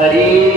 हरे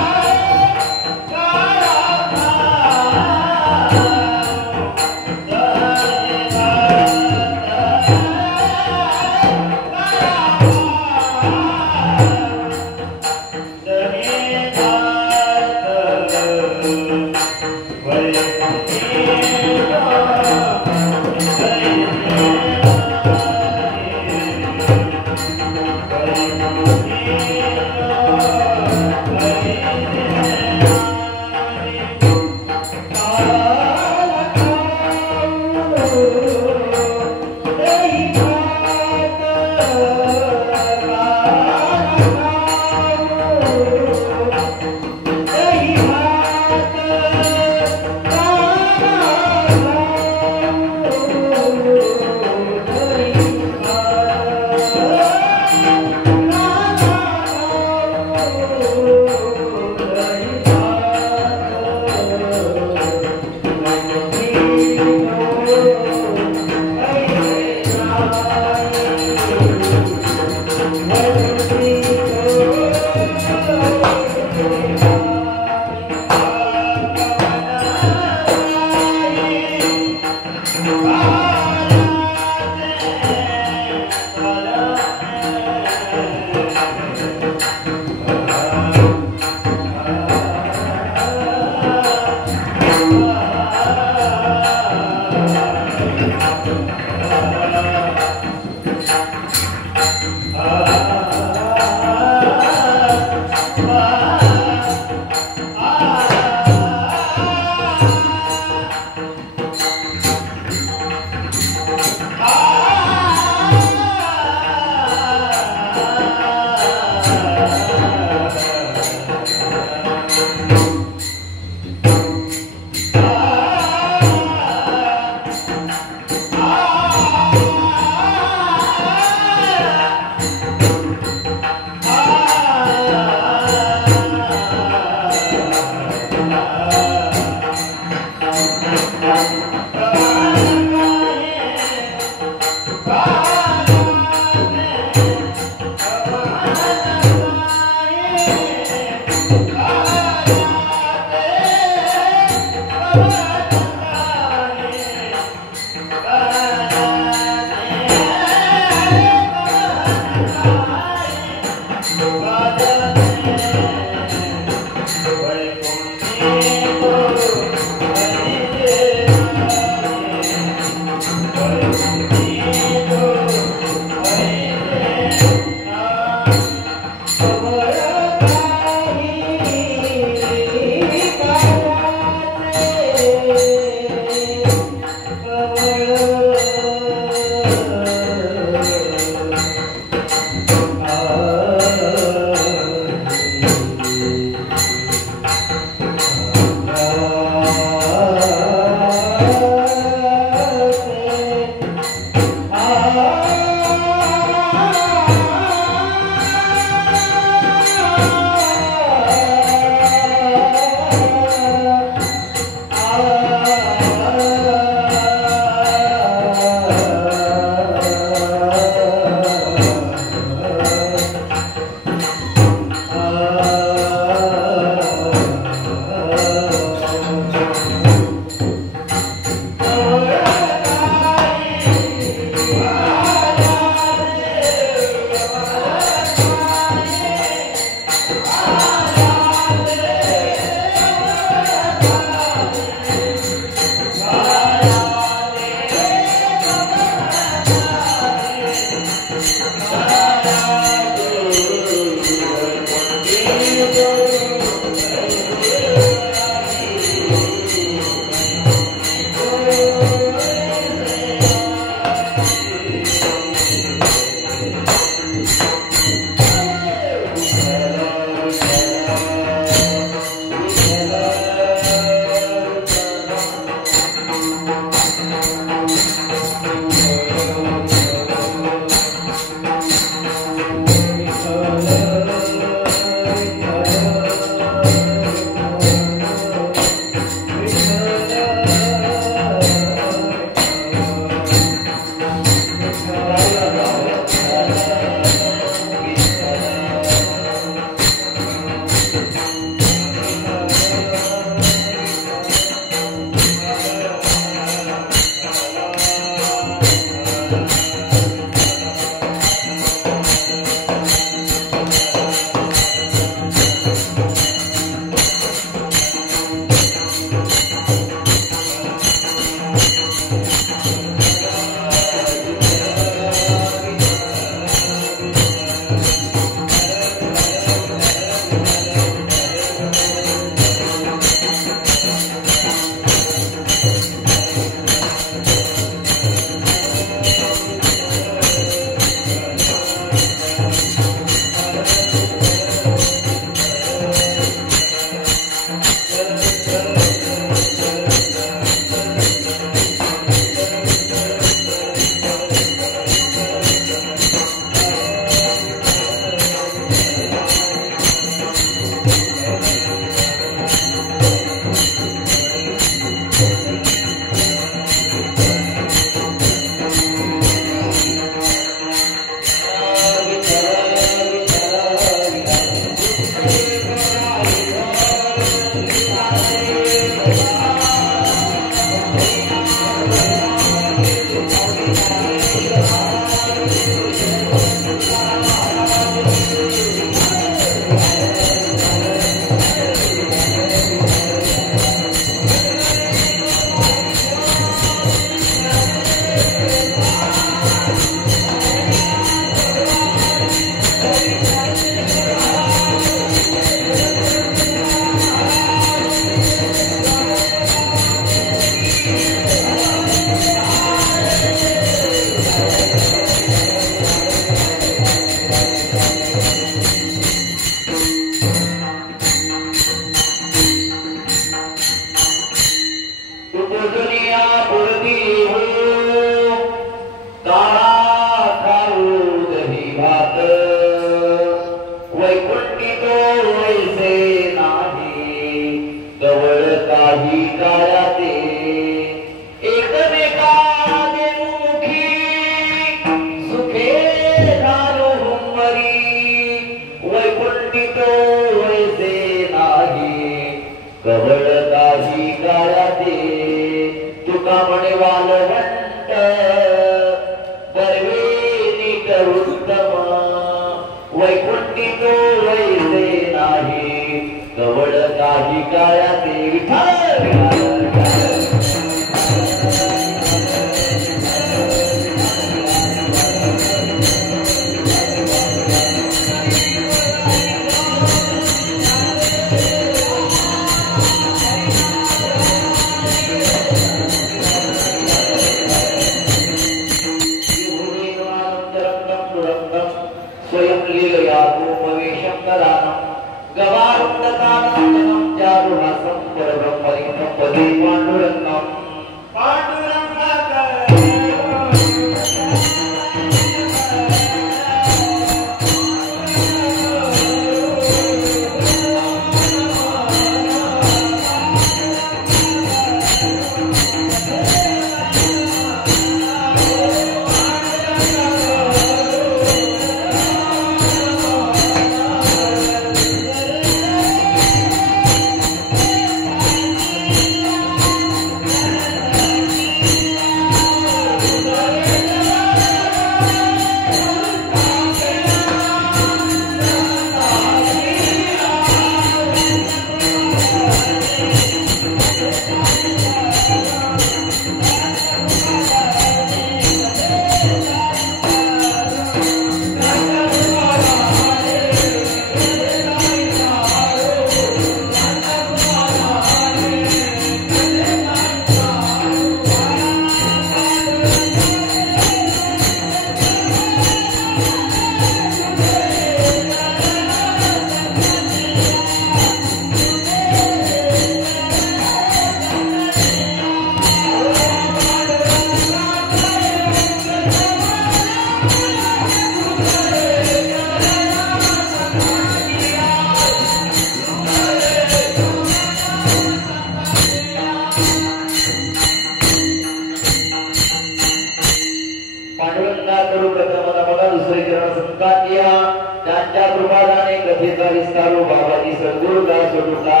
त्यांच्या कृपादाने कथेचा विस्तार बाबाजी सद्गुरूला सोडूला.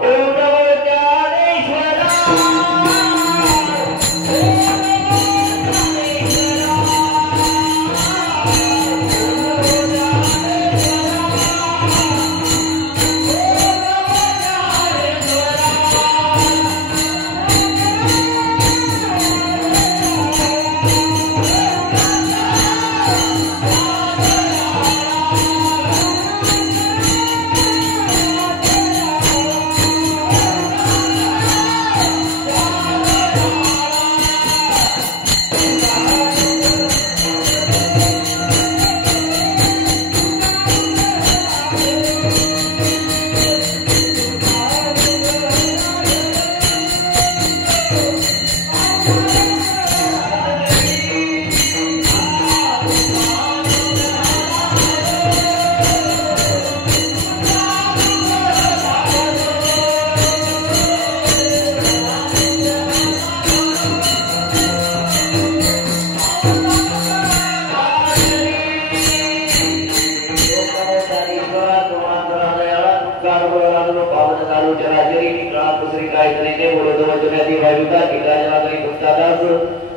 ओम नमो ज्ञानेश्वरा.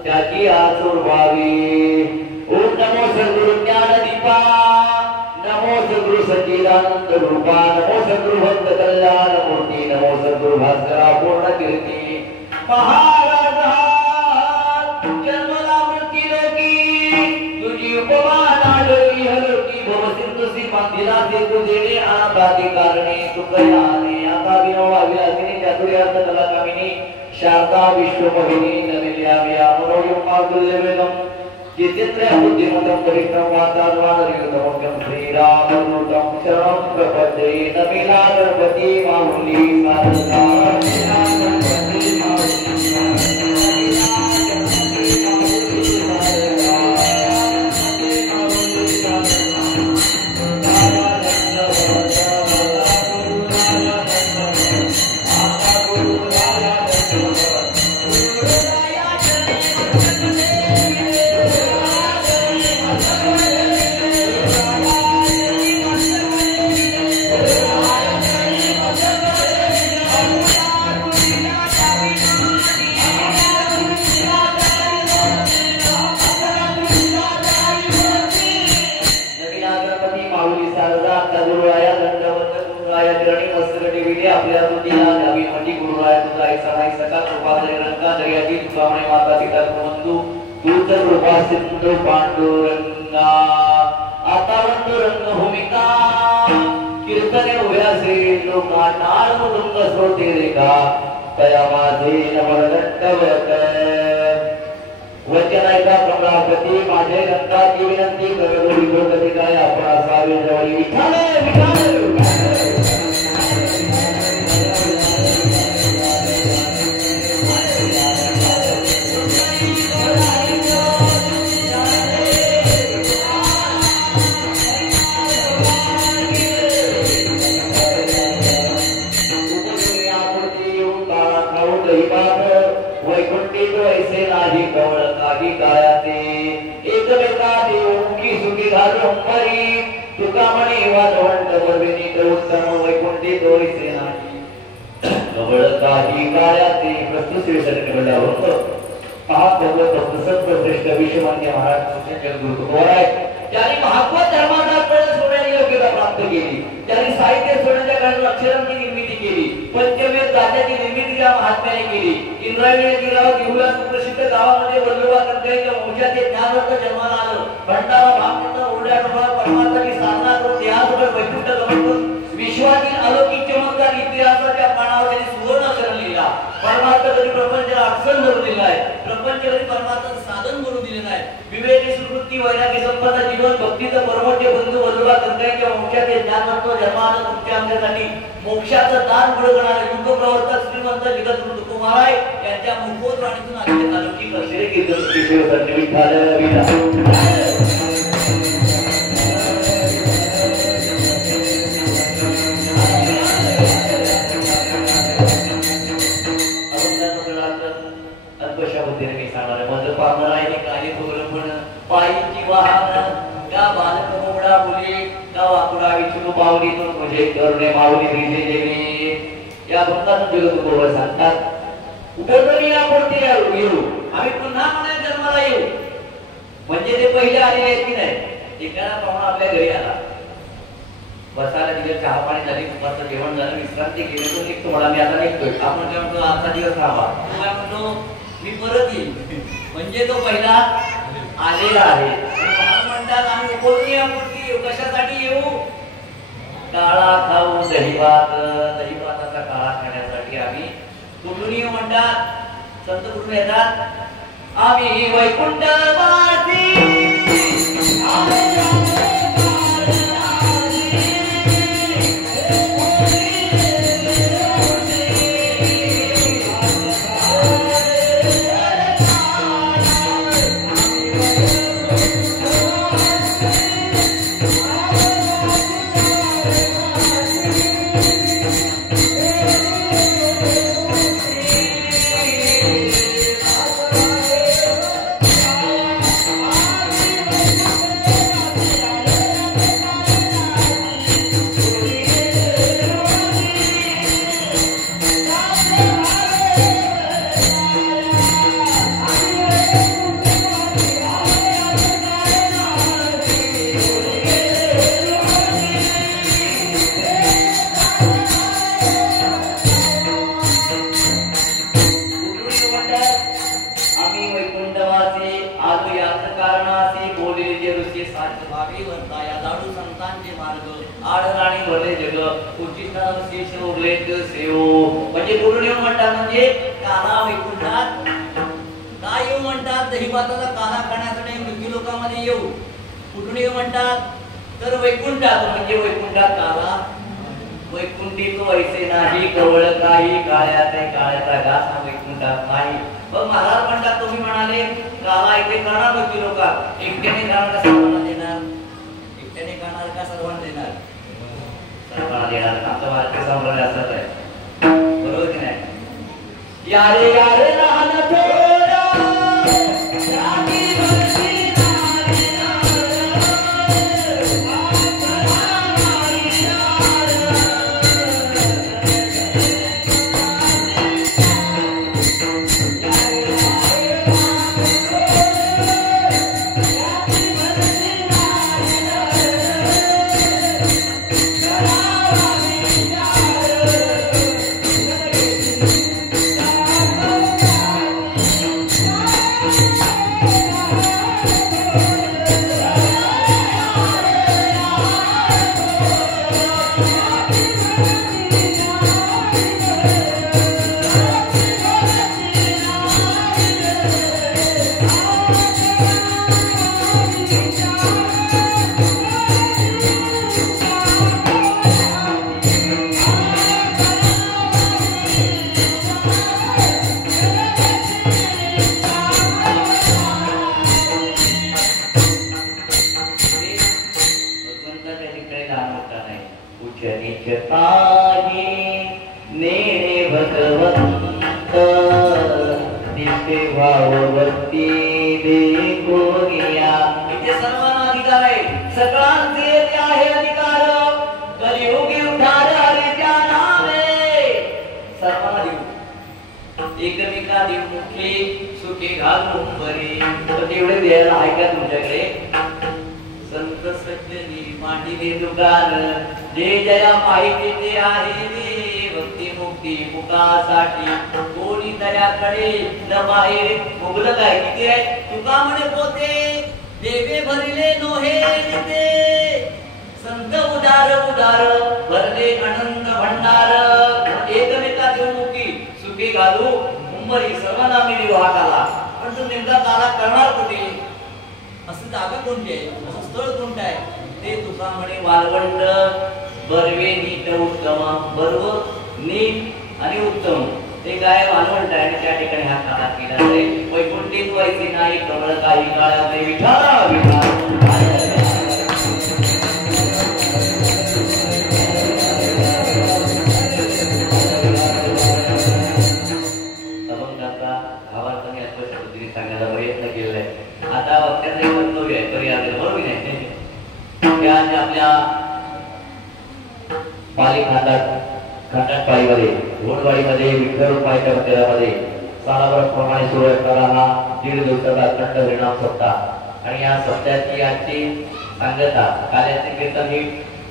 त्याची आसुर व्हावी. ओम नमो सद्गुरु ज्ञानदीपा. नमो सद्गुरु सच्चिदानंद रूपा. नमो सद्गुरु भक्त कल्याण मूर्ती. नमो सद्गुरु भास्करा पूर्ण कीर्ती. महाराजा जन्मला मृत्यू लोकी तुझी उपमा नाडली हलकी. भव सिंधुसी बांधिला ते तुझे आकाती कारणे सुखयाने. आता विनोवा विलासिनी चातुर्यार्थ कला कामिनी शारदा विश्वमोहिनी नमिल्याव्या मनोयम माधुर्य वेदम. जितेंद्र बुद्धिमतम परिक्रम वातावरण श्रीरामदूतम शरणं प्रपद्ये. नमिला गणपती माहुली साधना. आपल्या तुझ्या नवी मठी गुरुराय तुझा ऐसा नाही सका कृपा रंगा दर्याची तुझामुळे माता पिता बंधू दूत कृपा सिंधू पांडुरंगा. आता रंग भूमिका कीर्तने उभ्यासे लोका नाळ मृदुंग श्रोते रेखा. तया माझे नमन दंडवत वचन ऐका कमलापती. माझे रंगाची विनंती करगोडी गोकती काय आपण असावे जवळ. विठाल विठाल वैकुंठी ऐसे नाही कवळ काही कायाचे. एकमेका देवमुखी सुखी घालू अंबरी. तुका म्हणे वाजवंत बरवेनी उत्तम वैकुंठी ऐसे नाही कवळ काही कायाचे. प्रस्तुत श्री होतं पहा भगवत सत्प्रश्रेष्ठ विश्वमान्य महाराज जगद्गुरु तुकोबाराय ज्यांनी भागवत धर्माचा कळ सोडण्याची योग्यता प्राप्त केली. त्यांनी साहित्य सोडण्याच्या काळात अक्षरांची निर्मिती केली. पंचवेद दात्याची निर्मिती या महात्म्याने केली. इंद्रायणी गिराव देहुला सुप्रसिद्ध गावामध्ये वल्लभा कंटाईच्या वंशाचे ज्ञानवर्त जन्माला आलं. भंडारा भागवत ओरड्या डोळा परमार्थाची साधना करून देहासोबत वैकुंठ गमन करून विश्वातील अलौकिक चमत्कार इतिहासाच्या पानावर त्यांनी सुवर्ण अक्षर लिहिला. परमार्थ कधी प्रपंचाला अडचण धरून दिला आहे. प्रपंच कधी परमार्थाचं साधन करून दिले नाही. विवेकी सुवृत्ती वैराग्य संपदा जीवन भक्तीचं परमोच्च बंधू वल्लभा कंटाईच्या वंशाचे ज्ञानवर्त जन्माला तुमच्या आमच्यासाठी मोक्षाचं दान घडवणारे युग प्रवर्तक श्रीमंत जगद्गुरु तुकोबाराय यांच्या मुखोत वाणीतून आजचे अलौकिक असे कीर्तन विश्व विठाल विठाल. पाईची वाहन या बालक मोडा मुली तुका वाकुडा विष्णू पावली तो तुझे करुणे माऊली दिले देवी या भक्तांना जगत गोवर सांगतात उठवणी या मूर्ती येऊ आम्ही पुन्हा म्हणे जन्माला येऊ म्हणजे ते पहिले आलेले आहेत की नाही एकाला पाहुणा आपल्या घरी आला बसायला तिकडे चहा पाणी झाली दुपारचं जेवण झालं विश्रांती केली तो निघतो मला मी आता निघतोय आपण काय म्हणतो आजचा दिवस राहावा काय म्हणतो मी परत येईल म्हणजे तो पहिला आलेला आहे म्हणतात आम्ही उपयोगी मूर्ती कशासाठी येऊ काळा खाऊ दहीभाताचा काळा खाण्यासाठी आम्ही कुठून येऊ म्हणतात संत कुठून येतात आम्ही वैकुंठवासी म्हणजे कुठून येऊ म्हणतात म्हणजे काला वैकुंठात काय येऊ म्हणतात दहीभाताचा काला खाण्यासाठी मृत्यू लोकांमध्ये येऊ कुठून येऊ म्हणतात तर वैकुंठात म्हणजे वैकुंठात काला वैकुंठी तो ऐसे नाही कवळ काही काळ्यात काळ्याचा घास हा वैकुंठात नाही मग महाराज म्हणतात तुम्ही म्हणाले काला इथे करणार मृत्यू लोकात एकट्याने करणार का सर्वांना देणार एकट्याने करणार का सर्वांना देणार सर्वांना देणार आमचं भारतीय संप्रदाय असंच आहे बरोबर की नाही यारे यारे लहान थोडा रागी भरती नारे माली खांडाटपाळीमध्ये घोडवाडीमध्ये विठ्ठलरुक्माईच्या मंदिरामध्ये सालाप्रमाणे सुरू असणारा हा 1.5 दिवसाचा अखंड हरिनाम सप्ताह आणि या सप्ताहाची आजची सांगता कार्याचे कीर्तन ही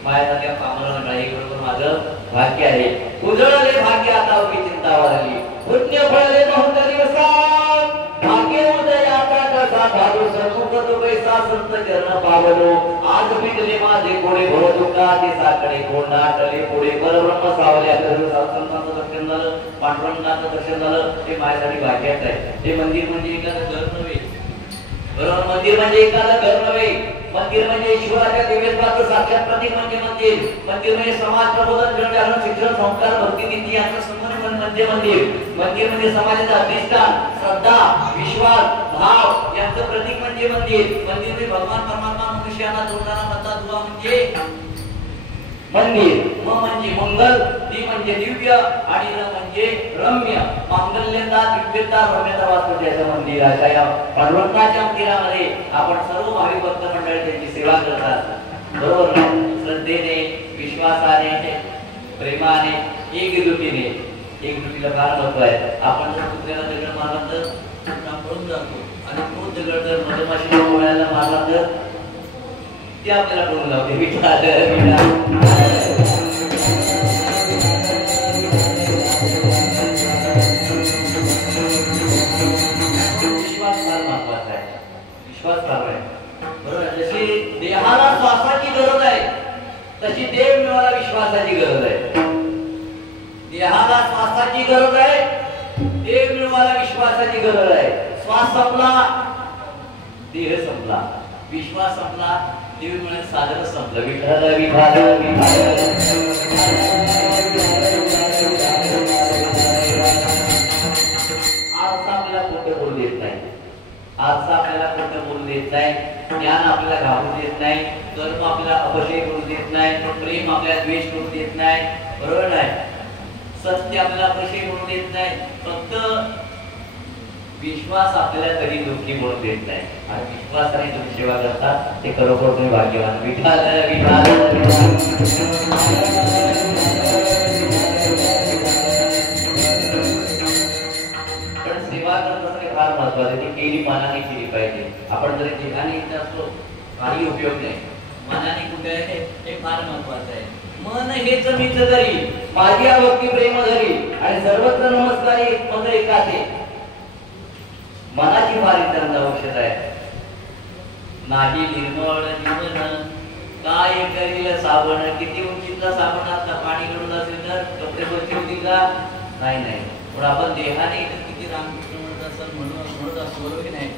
मायाच्या पामर मंडळी बरोबर माझं भाग्य आहे. उजळले भाग्य आता उभी चिंता वाढली पुण्य फळले बहुत दिवसात भाग्य उदय आता कसा भाऊ समुख तो पैसा संत चरण पावलो आज पिकले माझे कोडे भवदुका ते साकडे कोण नाटले पुढे परब्रह्म सावल्या करून संतांचं दर्शन झालं पांडुरंगाचं दर्शन झालं. ते माझ्यासाठी भाग्याचं आहे. ते मंदिर म्हणजे एखादं घर नव्हे बरोबर. मंदिर म्हणजे एखादं घर नव्हे. मंदिर म्हणजे ईश्वराच्या दिव्यत्वाचं साक्षात प्रतीक म्हणजे मंदिर. मंदिर म्हणजे समाज प्रबोधन जनजागरण शिक्षण संस्कार भक्ती नीती यांचं संगम म्हणजे मंदिर. मंदिर म्हणजे समाजाचं अधिष्ठान श्रद्धा विश्वास भाव यांचं प्रतीक म्हणजे मंदिर. मंदिर म्हणजे भगवान परमात्मा मनुष्याला जोडणारा मधला दुवा म्हणजे मंदिर. म म्हणजे मंगल, दी म्हणजे दिव्य आणि र म्हणजे रम्य. मांगल्यता दिव्यता रम्यता वास्तुत्याचं मंदिर. अशा या पांडुरंगाच्या मंदिरामध्ये आपण सर्व भाविक भक्त मंडळी त्यांची सेवा करतात बरोबर ना. श्रद्धेने विश्वासाने प्रेमाने एकजुटीला फार महत्व आहे. आपण जर कुत्र्याला दगड मारला तर पळून जातो आणि तो दगड जर मधमाशीला पोळ्याला मारला तर ते आपल्याला पळून जाते. विचार विश्वास फार आहे बरोबर. जशी देहाला श्वासाची गरज आहे तशी देव मिळवायला विश्वासाची गरज आहे. देहाला श्वासाची गरज आहे देव मिळवायला विश्वासाची गरज आहे. श्वास संपला देह संपला विश्वास संपला देव मिळायला साधन संपलं. विठ्ठल विठ्ठल विठ्ठल आज आपल्याला खोटं बोलू देत नाही. आज आपल्याला खोटं बोलू देत नाही. ज्ञान आपल्याला घाबरू देत नाही. कर्म आपल्याला अपजय करू देत नाही. प्रेम आपल्याला द्वेष करू देत नाही बरोबर नाही. सत्य आपल्याला अपजय करू देत नाही. फक्त विश्वास आपल्याला कधी दुःखी म्हणून देत नाही. आणि विश्वासाने तुम्ही सेवा करता ते खरोखर तुम्ही भाग्यवान. विठ्ठल विठ्ठल पण सेवा करत असणे फार महत्वाचं. ती केली मनाने केली पाहिजे. आपण जरी ठिकाणी इथे असलो काही उपयोग नाही. मनाने कुठे आहे हे फार महत्वाचं आहे. मन हेच मीच जरी माझी भक्ती प्रेम धरी आणि सर्वत्र नमस्कार एक मग एकाचे मनाची फार इतरांना आवश्यक आहे. नाही निर्मळ जीवन काय करील साबण. किती उंचीचा साबण असला पाणी गळून असेल तर कपडे स्वच्छ होतील का नाही नाही. पण आपण देहाने किती रामकृष्ण म्हणत असं म्हणत असतो बरोबर की नाही.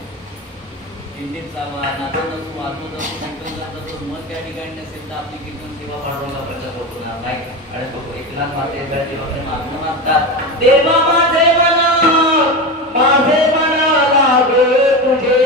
हिंदीत जावा नाचत असू वाजवत असू कीर्तन करत असू मन त्या ठिकाणी नसेल तर आपली कीर्तन सेवा पांडुरंगापर्यंत पोहोचणार नाही. आणि तो एकनाथ माते मागणं मागतात देवा माझे मना माझे मना लागे तुझे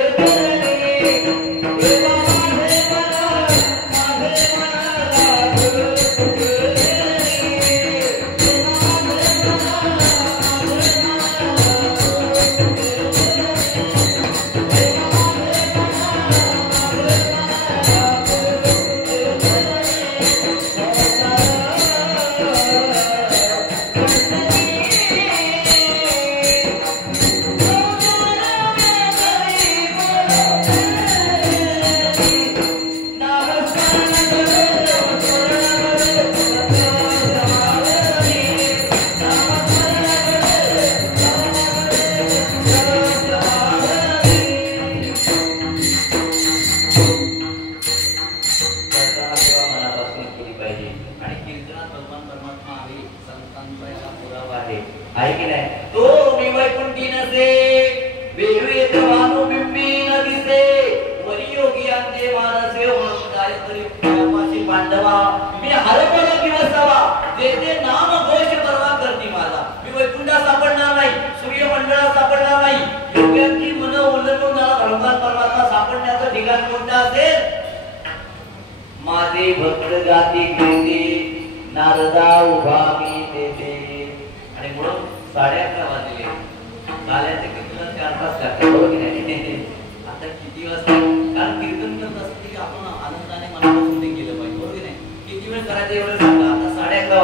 माझे भक्त गाती घेते नारदा उभा मी देते. आणि म्हणून 11:30 वाजले. झाल्याचे कीर्तन 4-5 करते बरोबर की नाही. आता किती वाजता कारण कीर्तन करत असते की आपण आनंदाने मनापासून ते केलं पाहिजे बरोबर की नाही. किती वेळ करायचं एवढं सांगा. आता 11:30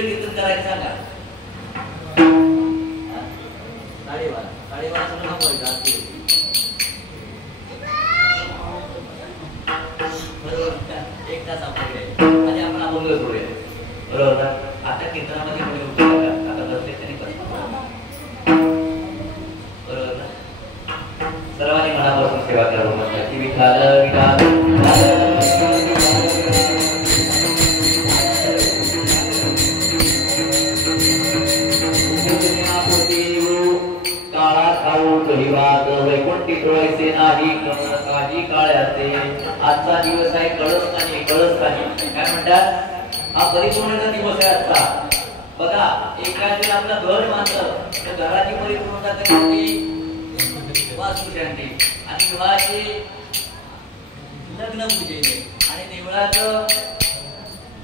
वेळ कीर्तन करायचं सांगा. 12:30 सगळं थांबवायचं. बरोबर, 1 तास आपण आणि आपण अभंग करूया. बरोबर ना. आता कीर्तनामध्ये कोणी उपयोग आता प्रत्येकाने बरोबर ना. सर्वांनी मनापासून सेवा करू म्हणतात की विठाल विठाल वैकुंठी डोळ्याचे नाही काही काळ्याचे. आजचा दिवस आहे कळसतानी काय म्हणतात, हा परिपूर्णता दिवस आहे आजचा. बघा, एखाद्या आपलं घर बांधलं तर घराची परिपूर्णता कशी, वास्तुशांती आणि विवाहाची लग्न पूजेने आणि देवळाचं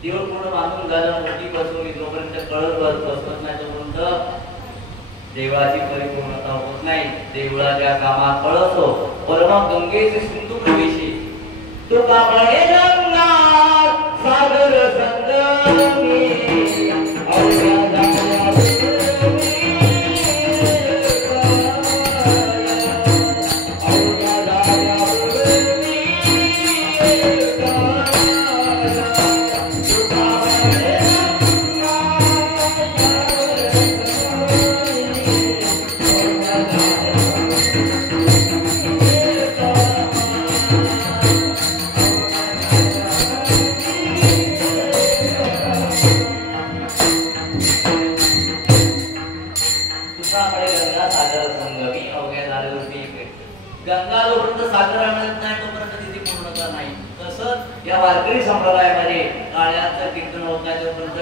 देऊळ पूर्ण बांधून झालं, मोठी बसवली, जोपर्यंत कळस बसवत नाही तोपर्यंत देवाची परिपूर्णता होत नाही. देवळाच्या कामात कळसो परवा गंगेचे सिंधू प्रवेशी तुका म्हणे जगन्नाथ सागर संगमी या वारकरी संप्रदायामध्ये काळ्याचं कीर्तन होत नाही तोपर्यंत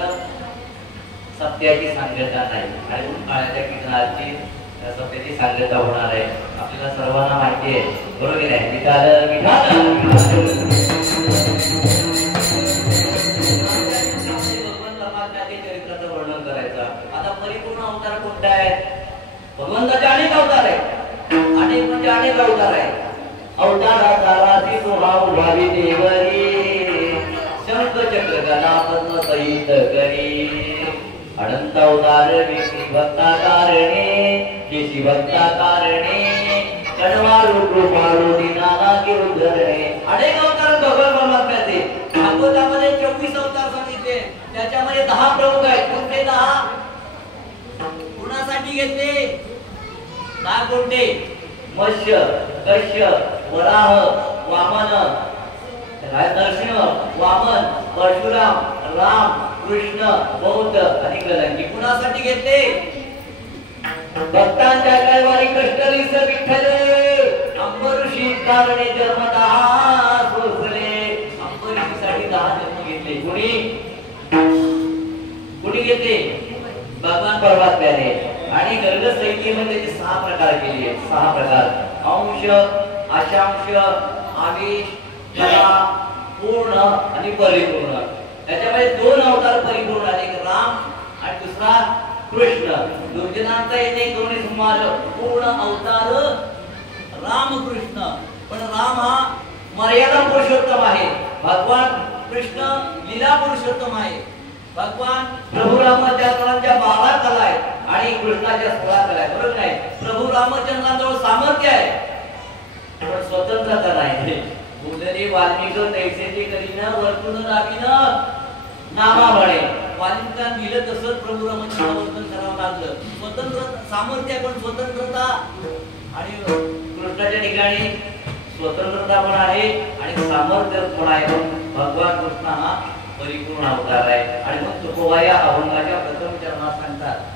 सत्याची सांगता नाही आणि काळ्याच्या कीर्तनाची सत्याची सांगता होणार आहे. आपल्याला सर्वांना माहिती आहे, बरोबर आहे. विठाल विठाल भगवंत परमात्म्याचे चरित्राचं वर्णन करायचं. आता परिपूर्ण अवतार कोणता आहे? भगवंताचे अनेक अवतार आहेत, अनेक म्हणजे अनेक अवतार आहेत. अवताराची स्वभाव भावी देवरी शंख चक्र गदा पद्म सहित करी अनंत अवतार भक्ता कारणे कणवारू कृपाळू दिनाना की उद्धरणे. अनेक अवतार भगवान परमात्म्याचे भागवतामध्ये 24 अवतार सांगितले. त्याच्यामध्ये 10 प्रमुख आहेत. कोणते 10? कुणासाठी घेतले? 10 कोणते? मत्स्य, कश्य, वराह, वामन, नरसिंह, वामन, परशुराम, राम, कृष्ण, बौद्ध आणि कलंकी. कुणासाठी घेतले? भक्तांच्या कैवारी कष्टरीस विठ्ठल अंबऋषी कारणे जन्मतः सोसले. अंबऋषीसाठी 10 जन्म घेतले. कुणी घेतले? भगवान परमात्म्याने. आणि गर्ग संहितेमध्ये 6 प्रकार केले आहेत. 6 प्रकार: अंश, अशांश, आवेश, कला, पूर्ण आणि परिपूर्ण. त्याच्यामध्ये 2 अवतार परिपूर्ण आहेत, एक राम आणि दुसरा कृष्ण. दुर्जनांचा येथे दोन्ही सुमार पूर्ण अवतार रामकृष्ण. पण राम हा मर्यादा पुरुषोत्तम आहे, भगवान कृष्ण लीला पुरुषोत्तम आहे. भगवान प्रभू रामचंद्रांच्या 12 कला आहेत आणि कृष्णाच्या 16 कला आहेत. बरोबर नाही? प्रभू रामचंद्रांजवळ सामर्थ्य आहे पण स्वतंत्रता नाही. उदरी वाल्मिक तैसेची करीना वर्तुन रावीन नामा म्हणे. वाल्मिकांना दिलं तसंच प्रभू रामचंद्र वर्तन करावं लागलं. स्वतंत्र सामर्थ्य पण स्वतंत्रता. आणि कृष्णाच्या ठिकाणी स्वतंत्रता पण आहे आणि सामर्थ्य पण आहे. भगवान कृष्ण हा परिपूर्ण अवतार आहे. आणि मग तुकोबा या अभंगाच्या प्रथम चरणात सांगतात,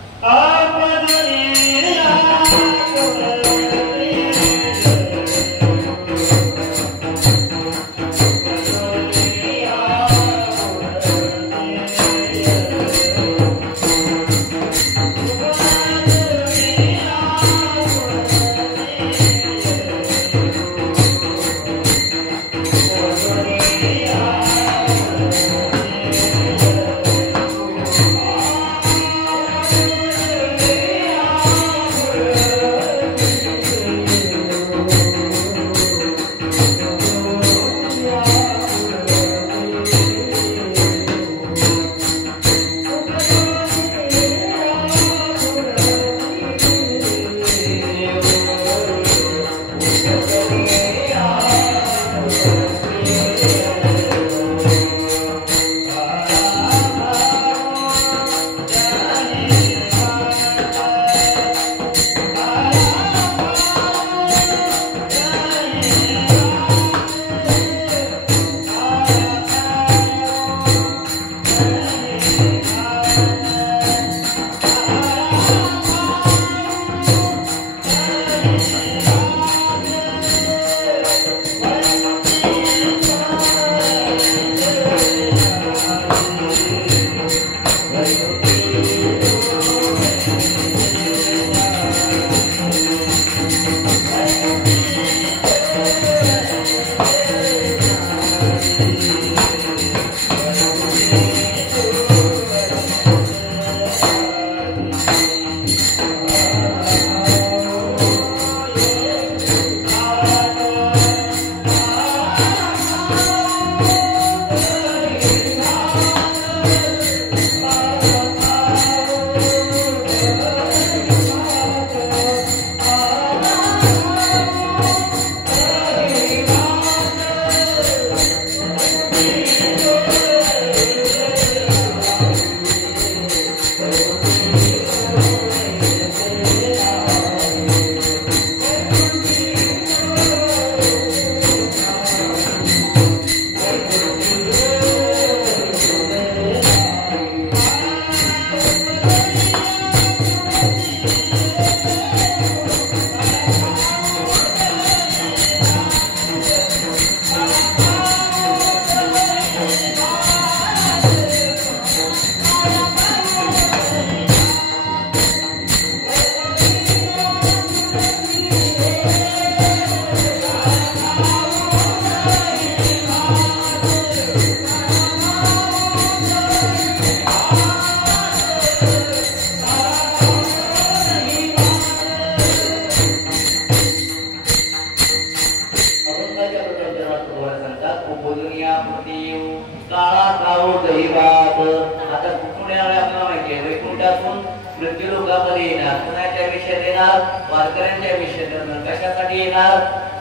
आयुष्यात येणार, वारकऱ्यांच्या आयुष्यात येणार. कशासाठी येणार?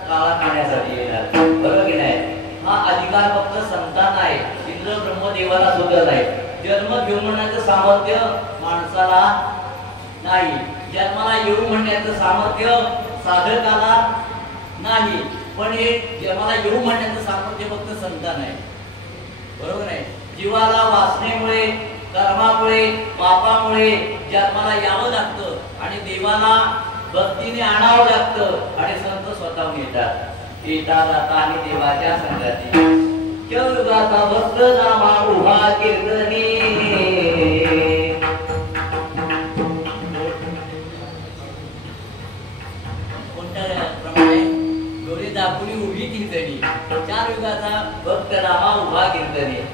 काळा खाण्यासाठी येणार. बरोबर की नाही? हा अधिकार फक्त संतांना आहे, इंद्र ब्रह्मदेवाला सुद्धा नाही. जन्म घेऊन म्हणण्याचं सामर्थ्य माणसाला नाही, जन्माला येऊ म्हणण्याचं सामर्थ्य साधकाला नाही, पण हे जन्माला येऊ म्हणण्याचं सामर्थ्य फक्त संतांना आहे. बरोबर आहे? जीवाला वासनेमुळे, कर्मामुळे, पापामुळे जन्माला यावं लागतं आणि देवाला भक्तीने आणावं लागतं आणि संत स्वतःहून येतात. येता जाता आणि देवाच्या संगती युगाचा भक्त नामा उभा कीर्तनी. कोणत्या प्रमाणे? डोळे दाखवली उभी कीर्तनी. 4 युगाचा भक्त नामा उभा कीर्तनी.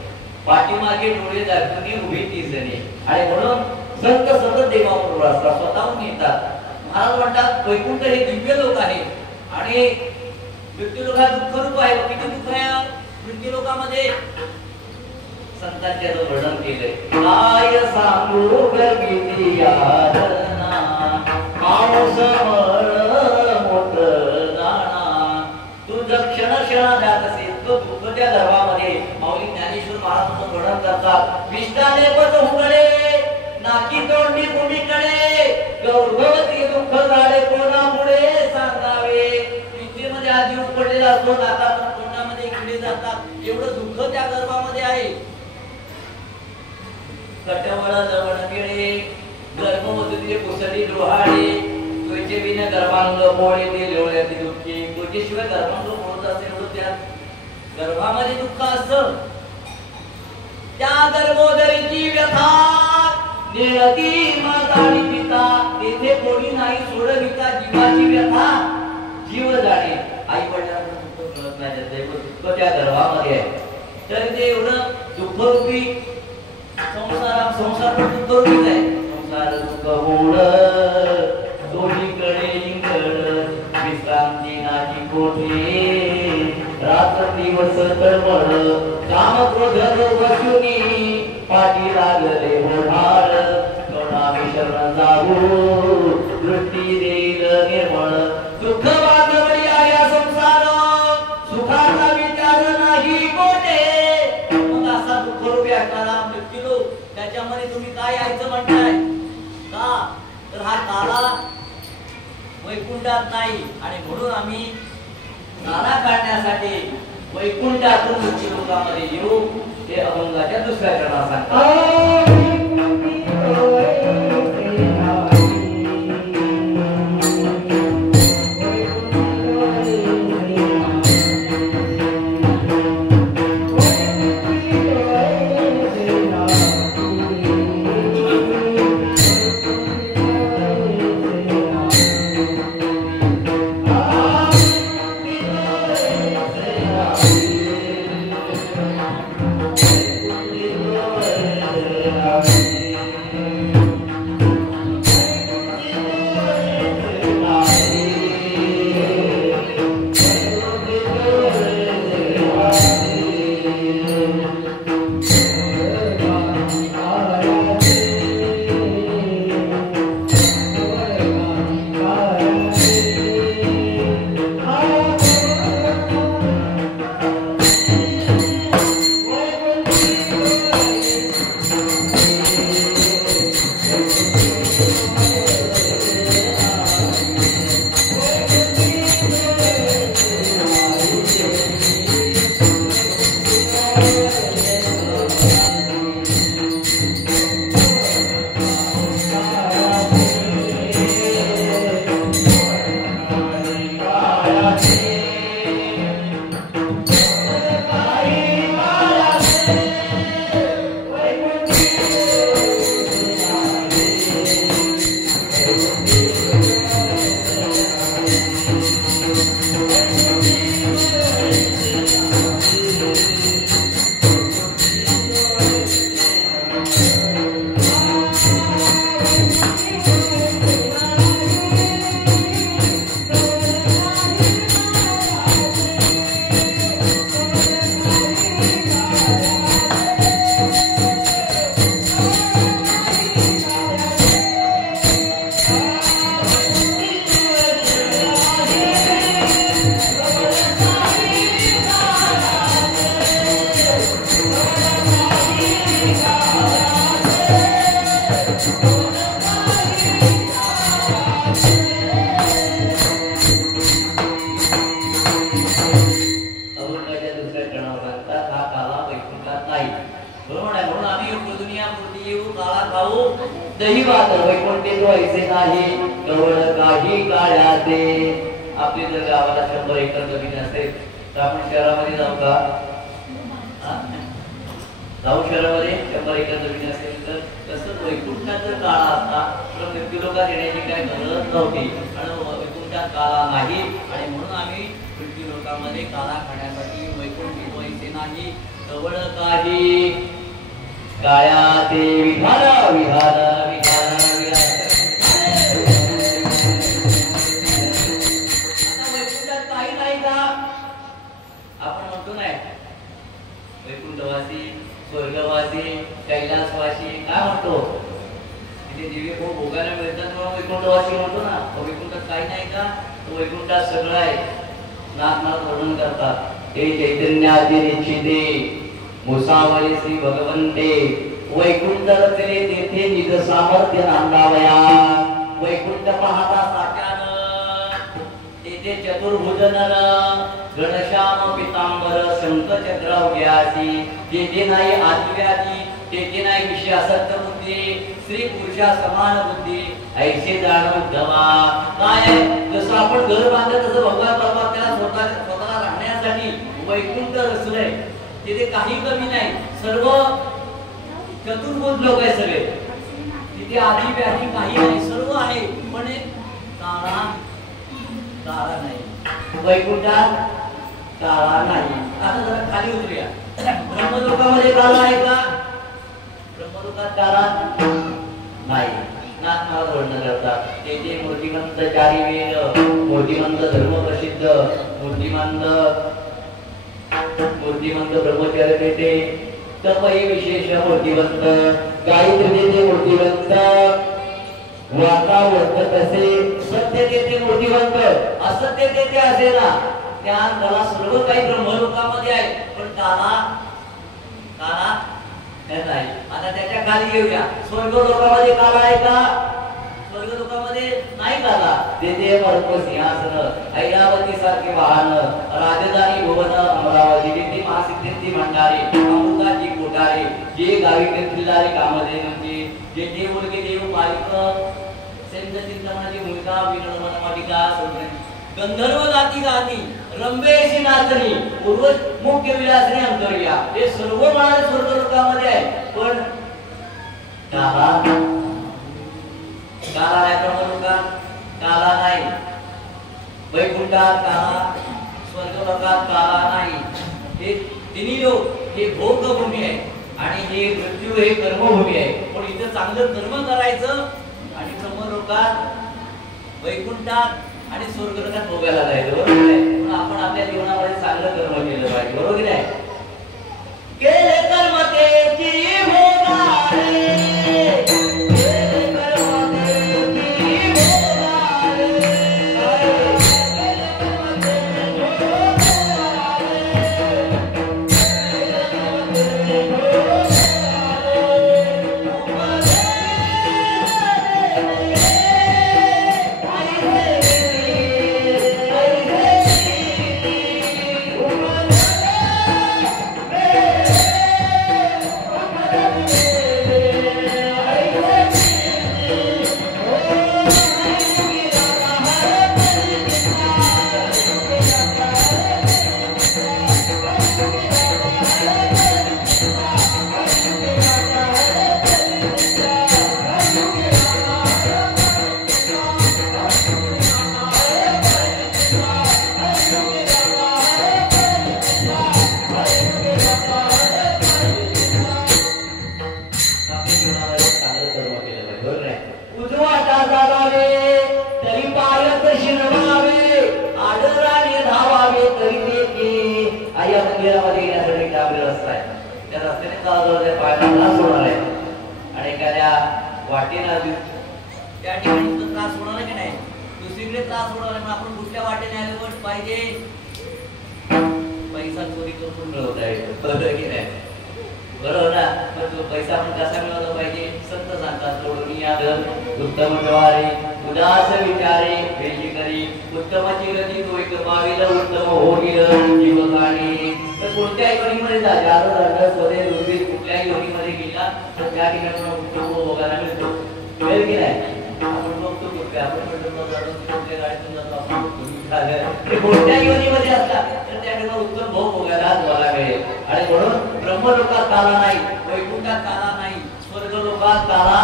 पाठीमागे डोळे दाखवली उभी कीर्तनी. आणि म्हणून संत सतत देवाबरोबर असतात, स्वतःहून येतात. महाराज म्हणतात वैकुंठ हे दिव्य लोक आहे आणि मृत्यू लोक हा दुःख रूप आहे. किती दुःख आहे मृत्यू लोकांमध्ये? संतांचे वर्णन केले. काय सांगू गर्भिती यातना माणूस मळ मोठ जाणा. तू जर क्षण क्षण जात असेल तो दुःख त्या गर्भामध्ये. माऊली ज्ञानेश्वर महाराज वर्णन करतात. विष्टाने पद हुकळे नाकी तोंडी कुणीकडे गौरवती दुःख झाले कोणामुळे सांगावे. पिंडीमध्ये हा जीव पडलेला असतो, नाकात तोंडामध्ये किडे जातात, एवढं दुःख त्या गर्भामध्ये आहे. कटवळ जवळ केळे गर्भवतीचे कुसडी डोहाळे तुझे बिन गर्भांग मोळे ते लोळ्याचे दुःखी. तुझ्याशिवाय गर्भांग मोळत असेल एवढं त्या गर्भामध्ये दुःख असतं. त्या गर्भोदरीची व्यथा निळती माताळी पिता तेथे कोणी नाही सोडविता जीवाची व्यथा जीव जाणे. आई वडिलांना दुःख कळत नाही, दुःख त्या गर्भामध्ये आहे. तर ते एवढं दुःखरूपी संसार पण दुःखरूपीच आहे. संसार दुःख होड दोन्हीकडे इंगड विश्रांती नाही कोठे रात्र दिवस तळमळ काम क्रोध बसुनी पाठी लागले होणार करुणामी शरण जाऊ दृष्टी देईल निर्मळ. दुःख वागवली आया संसार सुखाचा विचार नाही कोठे. मग असा दुःखरूपी असणारा मृत्यू त्याच्यामध्ये तुम्ही काय यायचं म्हणताय का? तर हा काला वैकुंठात नाही आणि म्हणून आम्ही नाना काढण्यासाठी वैकुंठातून मृत्यू लोकांमध्ये येऊ. ते अभंगाच्या दुसऱ्या चरणात सांगतात. दैवात वैकुंठे तो ऐसे नाही कवळ काही काळाचे. आपली जर गावाला 100 एकर जमीन असेल तर आपण शहरामध्ये जाऊ का? जाऊ शहरामध्ये 100 एकर जमीन असेल तर तसंच वैकुंठाचा काळा असता तर मृत्यूलोकात येण्याची काय गरज नव्हती आणि वैकुंठात काळा नाही आणि म्हणून आम्ही मृत्यूलोकामध्ये काळा खाण्यासाठी वैकुंठी व्हायचे नाही कवळ काही काळाचे. विधान विधान विधान वैकुंठात काही नाही का? आपण म्हणतो नाही वैकुंठवासी स्वर्गवासी कैलासवासी काय म्हणतो तिथे दिव्य भोग भोगायला मिळतात म्हणून वैकुंठवासी म्हणतो ना. वैकुंठात काही नाही का? तो वैकुंठात सगळं आहे. नाथ वर्णन करतात हे चैतन्याचे निश्चिते मुसावरी श्री भगवंते वैकुंठ रचले तेथे निज सामर्थ्य नांदावया. वैकुंठ पाहता साच्यान तेथे चतुर्भुज नर घनश्याम पितांबर शंख चक्रावग्यासी तेथे नाही आदिव्याधी तेथे नाही विषय असत्य बुद्धी श्री पुरुषा समान बुद्धी ऐसे जाणव उद्धवा. काय जसं आपण घर बांधत तसं भगवान परमात्म्याला स्वतःला राहण्यासाठी वैकुंठ रचलंय. तिथे काही कमी नाही. सर्व चतुर्भुज लोक आहे सगळे. तिथे आधी व्याधी काही नाही सर्व आहे पण काळा नाही. वैकुंठात काळा नाही. आता जरा खाली उतरूया. ब्रह्मलोकामध्ये काळा आहे का? ब्रह्मलोकात काळा नाही. नाथ महाराज वर्णन करतात तेथे मूर्तिमंत चारी वेद मूर्तिमंत धर्म प्रसिद्ध मूर्तिमंत ब्रह्मचार्य देते तप हे विशेष मूर्तिमंत गायत्री देते मूर्तिमंत वातावरण तसे सत्य देते मूर्तिमंत असत्य देते असे ना. त्याला सर्व काही ब्रह्मलोकामध्ये आहे पण काला नाही. आता त्याच्या खाली घेऊया. स्वर्ग लोकामध्ये काला आहे का? स्वर्ग लोकामध्ये नाही काला. तेथे पर्प सिंहासन ऐरावती सारखे वाहन राजधानी भुवन अमरावती तेथे महासिद्धींची भंडारे अमृताची कोठारे जे गावी किल्लारी कामधेनूंची जेथे मुलगे देव पालिक सेंद चिंतनाची मुलगा विनोद मनमाटिका गंधर्व गाती गाती रंभेशी नाचणी पूर्व मुख्य विलासने अंतर्या हे सर्व महाराज स्वर्ग लोकामध्ये आहे पण काला नाही. ब्रह्मलोकात काला नाही. वैकुंठात काला स्वर्ग लोकात काला नाही. हे तिन्ही लोक हे भोगभूमी आहे आणि हे मृत्यू हे कर्मभूमी आहे. पण इथं चांगलं कर्म करायचं आणि ब्रह्मलोकात वैकुंठात आणि स्वर्गलोकात भोगायला जायचं. बरोबर आहे. पण आपण आपल्या जीवनामध्ये चांगलं कर्म केलं पाहिजे. बरोबर आहे. केले कर्म तेची भोगारे वाटेला त्या ठिकाणी त्रास होणार की नाही. दुसरीकडे त्रास होणार पण आपण कुठल्या वाटेने आलो पाहिजे पैसा चोरी करून मिळवता येतो. बरोबर की नाही? बरोबर ना. मग तो पैसा आपण कसा मिळवला पाहिजे? संत सांगतात सोडून या धन उत्तम व्यवहारे उदास विचारे वेशी करी उत्तमाची गती तो एक पाविल उत्तम होईल जीवकाणी. तर कोणत्याही योनीमध्ये जा जास्त स्वदेश कुठल्याही योनीमध्ये गेला तर त्या ठिकाणी उत्तम भोगायला मिळतो. वेळ की नाही आपण बघतो की आपण कुठल्या गाडीतून जातो आपण कोणत्या योनीमध्ये असतात तर त्याकडे उत्तम भोग भोगायला मला मिळेल. आणि म्हणून ब्रह्मलोकात काला नाही, वैकुंठात काला नाही, स्वर्ग लोकात काला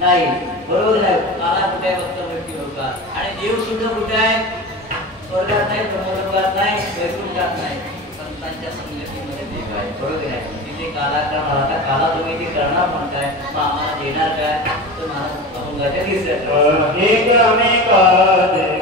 नाही. बरोबर नाही. काला कुठे आहे फक्त व्यक्ती लोकात. आणि देव सुद्धा कुठे आहे? स्वर्गात नाही, ब्रह्मलोकात नाही, वैकुंठात नाही, संतांच्या संगतीमध्ये देव आहे. बरोबर आहे. तिथे काला करणार. आता काला तुम्ही ते करणार म्हणताय मग आम्हाला देणार काय? तर महाराज अभंगाच्या दिसत एकमेका देव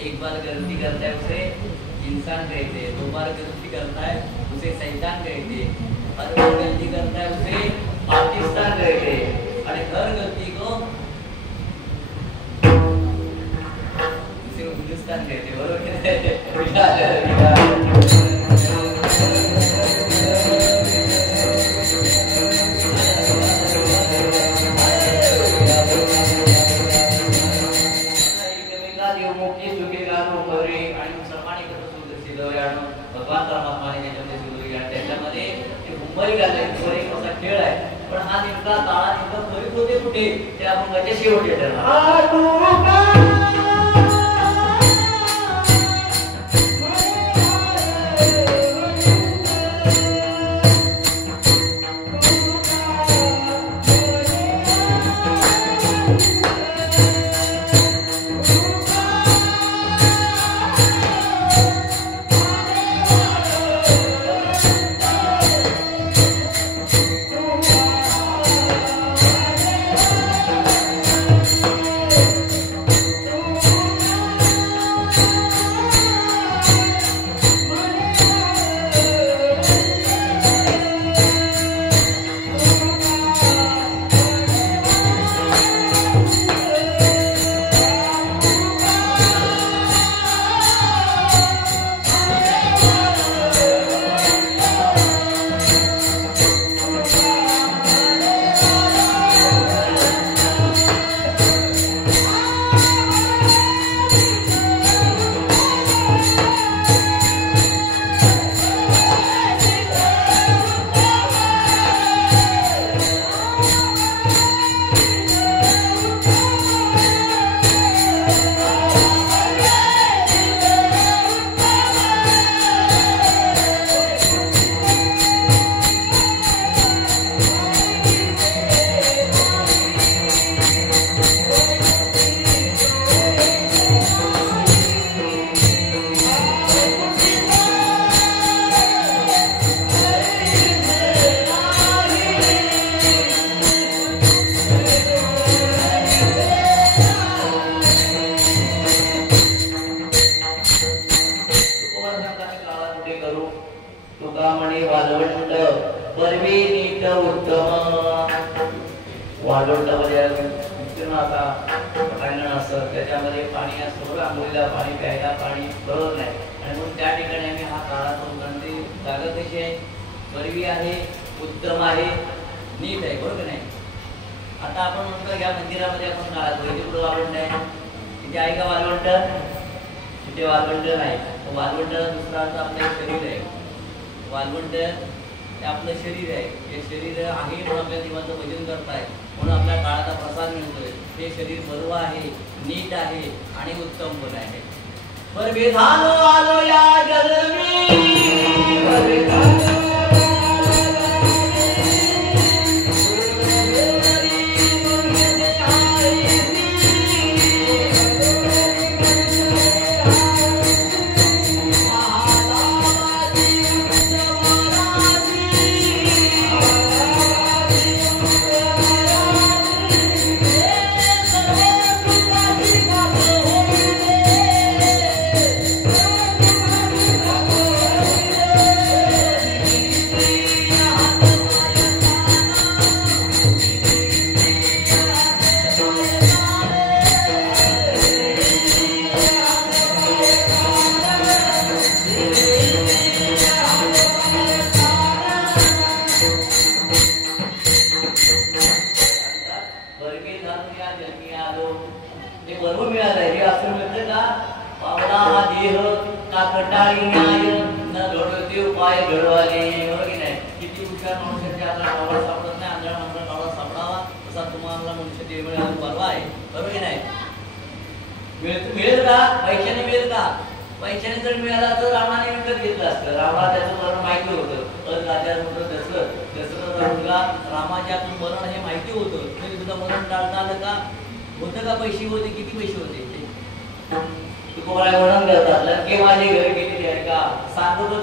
एक बार गलती करता है उसे इंसान कहते हैं, 2 बार गलती करता है उसे शैतान कहते हैं, और वो गलती करता है उसे पाकिस्तान कहते हैं, और हर गलती को उसे हिंदुस्तान कहते हैं। बरोबर बरी घालले एक असा खेळ आहे पण हा नेमका काळा नेमका करीत होते कुठे ते अभंगाच्या शेवटी त्याच्यामध्ये पाणी असतं आंघोळीला पाणी प्यायला पाणी बरोबर नाही आणि म्हणून त्या ठिकाणी आम्ही हा काळा तो गणती जागा कशी आहे बरवी आहे उत्तम आहे नीट आहे बरोबर नाही. आता आपण म्हणतो या मंदिरामध्ये आपण काळा इथे कुठं वाळवंट आहे तिथे आहे का वाळवंट तिथे वाळवंट नाही वाळवंट दुसरा अर्थ आपलं शरीर आहे वाळवंट हे आपलं शरीर आहे हे शरीर आहे म्हणून आपल्या देवाचं भजन करताय म्हणून आपल्या काळाचा प्रसाद मिळतोय हे शरीर बरोबर आहे नीट आहे आणि उत्तम पण आहे. पर विधानो आलो या जन्मी मिळेल का पैशाने मिळेल का पैशाने जर मिळाला तर रावणाने विकत घेतलं असतं. रावणा त्याचं मरण माहिती होतं दशरथ मुलगा रामाच्या मरण हे माहिती होतं तरी तुझं मरण टाळता आलं का होतं का पैसे होते किती पैसे होते तुम्हाला वर्णन करतात लंके माझे घर गेलेले आहे का सांगतो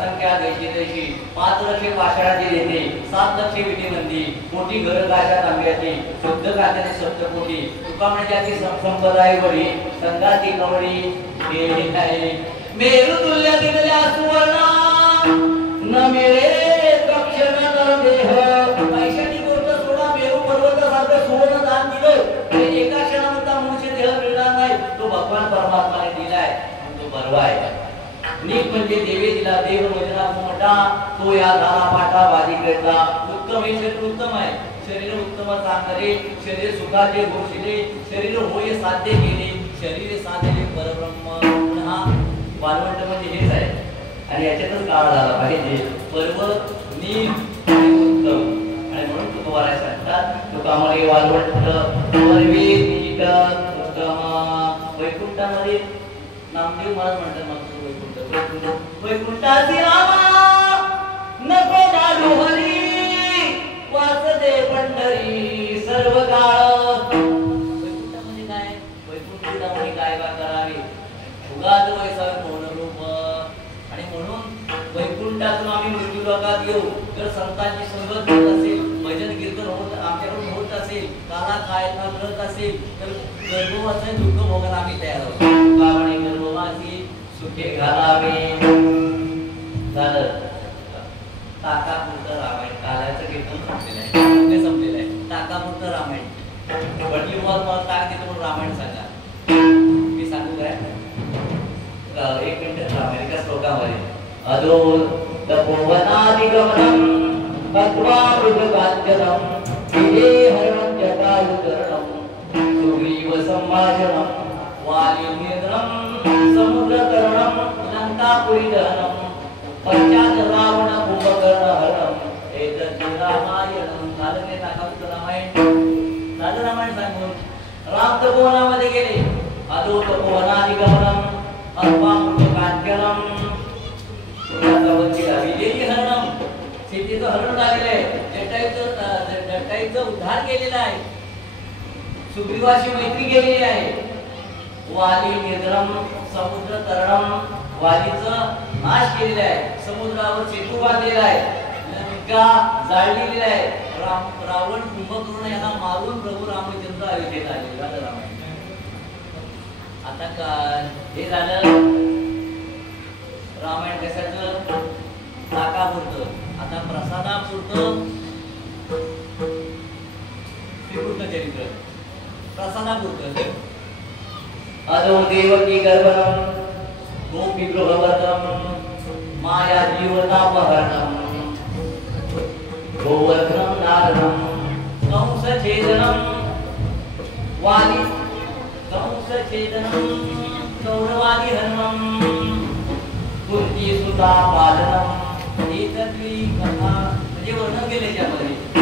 संख्या देशी देशी 5 लक्ष पाषाणाची देते 7 लक्ष विटीबंदी कोटी घर काशा तांब्याची शुद्ध खात्याने सप्तकोटी तुका म्हणजे संप्रदाय बळी संघाची कवडी आहे मेरू तुल्य दिल्या सुवर्णा न मिळे कक्षण न देह पैशाची गोष्ट सोडा मेरू पर्वतासारखं सुवर्ण दान दिलं एका क्षणामध्ये मनुष्य देह मिळणार नाही तो भगवान परमात्माने दिलाय तो बरवा आहे. नीट म्हणजे देवे दिला देव वजना मोठा तो या झाला पाठा बाजी करता उत्तम हे शरीर उत्तम आहे शरीर उत्तम चांगले शरीर सुखाचे घोषिले शरीर होय साध्य केले शरीर साधले परब्रह्म. हा वालवंट म्हणजे हेच आहे आणि याच्यातच काळ झाला पाहिजे पर्वत नीट बरोबर आहे सांगतात तुका म्हणे वालवंट वरवी नीट उत्तम वैकुंठामध्ये नामदेव महाराज म्हणतात मग वैकुंठ वैकुंठाची रामा नको नाडू हरी वासदे पंढरी सर्व काळ वैकुंठामध्ये काय वैकुंठामध्ये काय करावे उगाच वैसावे मौन रूप आणि म्हणून वैकुंठातून आम्ही मृत्यू लोकात येऊ जर संतांची संगत होत असेल भजन कीर्तन होत आमच्याकडून होत असेल काला काय मिळत असेल तर गर्भवासाचे दुःख भोगायला आम्ही तयार आहोत का म्हणे गर्भवासी सुखे घालावे झालं ताकापुरतं रामायण काल्याचं कीर्तन संपलेलं आहे संपलेलं आहे ताकापुरतं रामायण वडली मला ताक देतो म्हणून रामायण सांगा मी सांगू काय एक मिनिट रामायण एका श्लोकामध्ये अदो तपोवनादिगमनं पक्वा मृगकाञ्चनं विदे हरणं जटायुतरणं सुग्रीव सम्भाषणं वालिनेन्द्रं समुद्रतरणं लङ्कापुरीदहनं पश्चात् रावण कुंभकर्ण हरणं एतत् रामायणं झालं ते दाखवतं रामायण झालं रामायण सांगून राम तपोवनामध्ये गेले अदो तपोवनादिगमनं पक्वा मृगकाञ्चनं विजयी हरणम सीतेचं हरण झालेलं आहे जटायूचं उद्धार केलेला आहे सुग्रीवाशी मैत्री केलेली आहे वाली निद्रम समुद्र तरणम वालीचं नाश केलेला आहे समुद्रावर सेतू बांधलेला आहे लंका जाळलेली आहे रावण कुंभकर्ण यांना मारून प्रभू रामचंद्र अयोध्येत आले झालं रामायण आता काय हे झालं रामायण कशाचं ताकापुरतं आता प्रसादापुरतं श्रीकृष्ण चरित्र प्रसादापुरतं अदो देवकी गर्भणं गोपी गृहवतं माया जीवनापहरणं गोवर्धनं नारणं कंसछेदनं वाली कंसछेदनं कौरवादी हरणं कुंती सुता पालनम एतद्वी कथा म्हणजे वर्णन केले त्यामध्ये